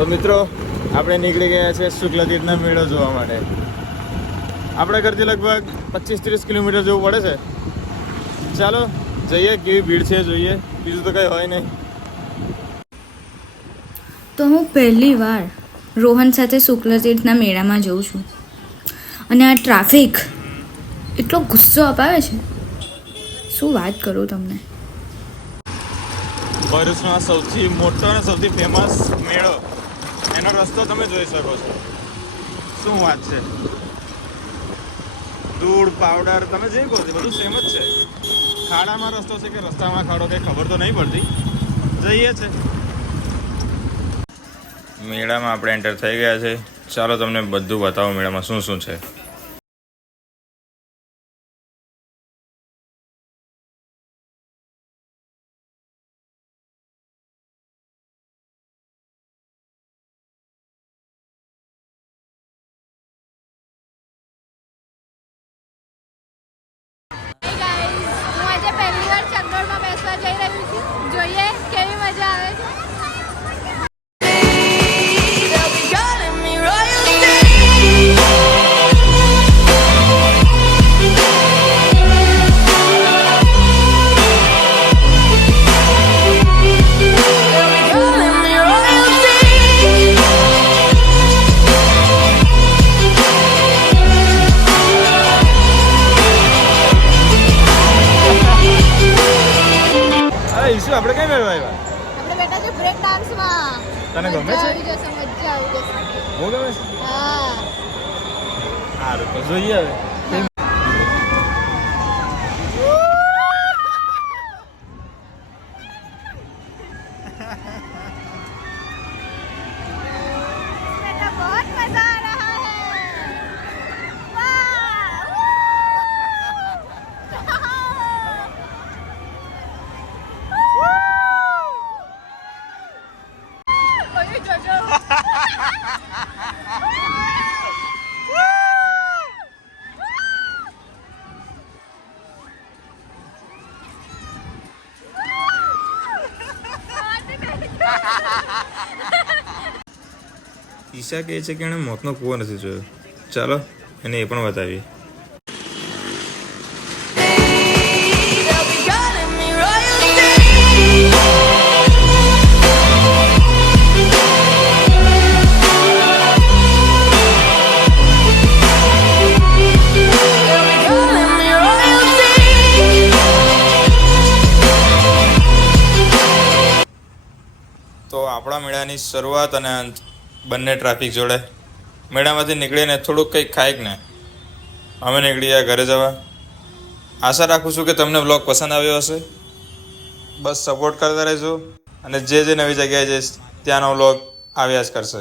તો મિત્રો આપણે નીકળી ગયા છે શુક્લ તીર્થના મેળો જોવા માટે. આપણા ઘરથી લગભગ 25-30 કિલોમીટર જેવું પડે છે. ચાલો જઈએ, કેવી ભીડ છે જોઈએ, બીજું તો કંઈ હોય નહીં. તો હું પહેલી વાર રોહન સાથે શુક્લ તીર્થના મેળામાં જઉં છું અને આ ટ્રાફિક એટલો ગુસ્સો અપાવે છે, શું વાત કરું તમને. ભરૂચનો સૌથી મોટો અને સૌથી ફેમસ મેળો, એનો રસ્તો તમે જોઈ શકો છો. શું વાત છે, ધૂળ પાવડર તમે જે કહો છો બધું સેમ જ છે. ખાડામાં રસ્તો છે કે રસ્તામાં ખાડો કંઈ ખબર તો નહીં પડતી. જઈએ છે મેળામાં, આપણે એન્ટર થઈ ગયા છે. ચાલો તમને બધું બતાવો મેળામાં શું શું છે. પહેલી વાર ચંદોળમાં બેસવા જઈ રહ્યું છું, જોઈએ કેવી મજા આવે છે. ઈશુ આપણે કઈ મેળવા આવ્યા? આપણે બેઠા છે બ્રેક ડાન્સમાં. તને ગમે છે? આવી જશે, મજા આવી જશે. હું ગમે છે? હા, સારું તો જોઈએ હવે. बेटा बहुत मजा आ रहा है. ઈશા કહે છે કે એણે મોતનો કૂવો નથી જોયો. ચાલો એને એ પણ બતાવીએ. તો આપણા મેળાની શરૂઆત અને અંત બંને ટ્રાફિક જોડે. મેળામાંથી નીકળીને થોડુંક કંઈક ખાઈક ને અમે નીકળી ગયા ઘરે જવા. આશા રાખું છું કે તમને વ્લોગ પસંદ આવ્યો હશે. બસ સપોર્ટ કરતા રહેજો અને જે નવી જગ્યાએ જઈશ ત્યાંનો વ્લોગ આવ્યા જ કરશે.